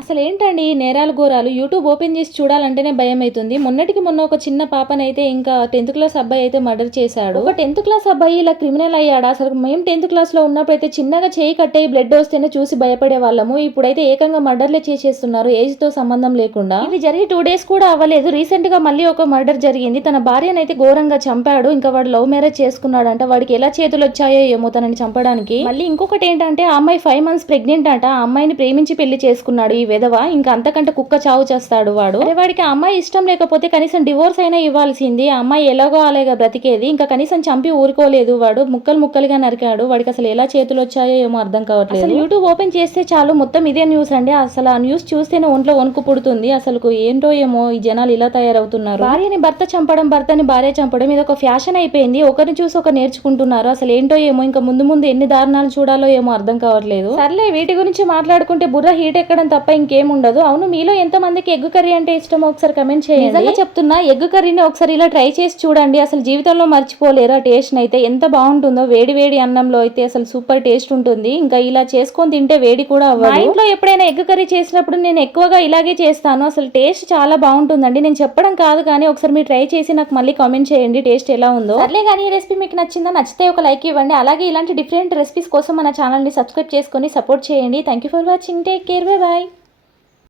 అసలు ఏంటండి ఈ నేరాలు ఘోరాలు యూట్యూబ్ ఓపెన్ చేసి చూడాలంటేనే భయం అవుతుంది. మొన్నటికి మొన్న ఒక చిన్న పాపనైతే ఇంకా 10th క్లాస్ అబ్బాయి అయితే మర్డర్ చేశాడు. ఒక 10th క్లాస్ అబ్బాయి ఇలా క్రిమినల్ అయ్యాడా? అసలు మేము 10th క్లాస్ లో ఉన్నప్పుడు అయితే చిన్నగా చేయి కట్టే బ్లడ్ వస్తేనే చూసి భయపడే వాళ్ళము. ఇప్పుడైతే ఏకంగా మర్డర్లే చేసేస్తున్నారు ఏజ్ తో సంబంధం లేకుండా. ఇది జరిగి 2 days కూడా అవ్వలేదు. రీసెంట్ గా మళ్ళీ ఒక మర్డర్ జరిగింది. తన భార్యనైతే ఘోరంగా చంపాడు. ఇంకా వాడు లవ్ మ్యారేజ్ చేసుకున్నాడంట. వాడికి ఎలా చేతులు వచ్చాయో ఏమో తనని చంపడానికి. మళ్ళీ ఇంకొకటి ఏంటంటే ఆ అమ్మాయి 5 months ప్రెగ్నెంట్ అంట. ఆ అమ్మాయిని ప్రేమించి పెళ్లి చేసుకున్నాడు ఈ వెధవ. ఇంకా అంతకంటే కుక్క చావు చేస్తాడు వాడు. అరే వాడికి ఆ అమ్మాయి ఇష్టం లేకపోతే కనీసం డివోర్స్ అయినా ఇవ్వాల్సింది. ఆ అమ్మాయి ఎలాగో అలాగా బ్రతికేది. ఇంకా కనీసం చంపి ఊరుకోలేదు. వాడు ముక్కలు ముక్కలుగా నరికాడు. వాడికి అసలు ఎలా చేతులు వచ్చాయో ఏమో అర్థం కావట్లేదు. అసలు యూట్యూబ్ ఓపెన్ చేస్తే చాలు మొత్తం ఇదే న్యూస్ అండి. అసలు ఆ న్యూస్ చూస్తేనే ఒంట్లో వణుకు పుడుతుంది. అసలు ఏంటో ఏమో ఈ జనాలు ఇలా తయారవుతున్నారు. భార్యని భర్త చంపడం, భర్తని భార్య చంపడం ఇది ఒక ఫ్యాషన్ అయిపోయింది. ఒకరిని చూసి ఒకరు నేర్చుకుంటున్నారు. అసలు ఏంటో ఏమో ఇంకా ముందు ముందు ఎన్ని దారుణాలు చూడాలో ఏమో అర్థం కావట్లేదు. సర్లే వీటి గురించి మాట్లాడుకుంటే బుర్ర హీట్ ఎక్కడం తప్ప ఇంకేం ఉండదు. అవును, మీలో ఎంత మందికి ఎగ్ కర్రీ అంటే ఇష్టమో ఒకసారి కమెంట్ చేయండి. నిజంగా చెప్తున్నా, ఎగ్ కర్రీని ఒకసారి ఇలా ట్రై చేసి చూడండి. అసలు జీవితంలో మర్చిపోలేరు ఆ టేస్ట్ అయితే. ఎంత బాగుంటుందో వేడి వేడి అన్నంలో అయితే అసలు సూపర్ టేస్ట్ ఉంటుంది. ఇంకా ఇలా చేసుకొని తింటే వేడి కూడా అవ్వదు. మా ఇంట్లో ఎప్పుడైనా ఎగ్ కర్రీ చేసినప్పుడు నేను ఎక్కువగా ఇలాగే చేస్తాను. అసలు టేస్ట్ చాలా బాగుంటుందండి. నేను చెప్పడం కాదు కానీ ఒకసారి మీరు ట్రై చేసి నాకు మళ్ళీ కామెంట్ చేయండి టేస్ట్ ఎలా ఉందో. సర్లే కానీ ఈ రెసిపీ మీకు నచ్చిందా? నచ్చితే ఒక లైక్ ఇవ్వండి. అలాగే ఇలాంటి డిఫరెంట్ రెసిపీస్ కోసం మన ఛానల్ ని సబ్స్క్రైబ్ చేసుకొని సపోర్ట్ చేయండి. Thank you for watching. Take care. Bye bye.